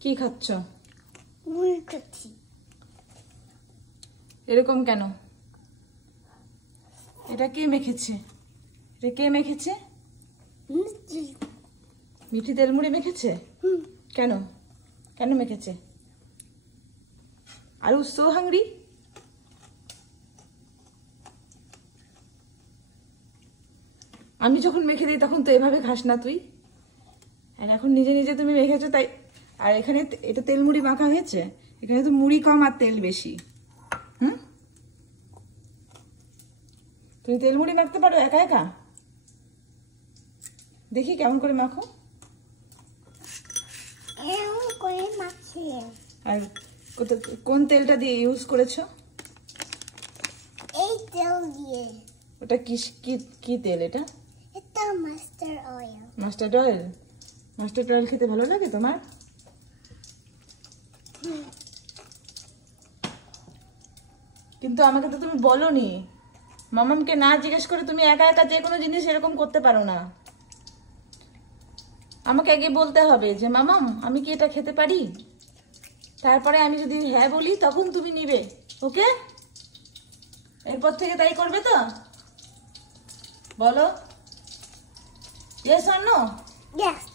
কি খাচ্ছ? মুড়ি খাচ্ছি। এরকম কেন? এটা কে মেখেছে? এটা কে মেখেছে? মিঠি তেল মুড়ি মেখেছে? কেন? কেন মেখেছে? আর উ সো হাংরি? আমি যখন মেখে দিই তখন তো এভাবে খাস না তুই, আর এখন নিজে নিজে তুমি মেখেছো তাই। আর এখানে এটা তেল মুড়ি মাখা হয়েছে, এখানে তো মুড়ি কম আর তেল বেশি। তুমি তেল মুড়ি মাখতে পারো একা একা? দেখি কেমন করে মাখো। এমন করে মাখছি। আর কোন তেলটা দিয়ে ইউজ করেছো? এই তেল দিয়ে। ওটা কি কি তেল এটা? এটা mustard oil. Mustard oil? Mustard oil খেতে ভালো লাগে তোমার? কিন্তু আমাকে তো তুমি বলোনি, মামামকে না জিজ্ঞেস করে তুমি একা একা যে কোনো জিনিস এরকম করতে পারো না। আমাকে আগে বলতে হবে যে মামাম আমি কি এটা খেতে পারি, তারপরে আমি যদি হ্যাঁ বলি তখন তুমি নিবে। ওকে? এরপর থেকে তাই করবে তো? বলো, ইয়েস অর নো? Yes.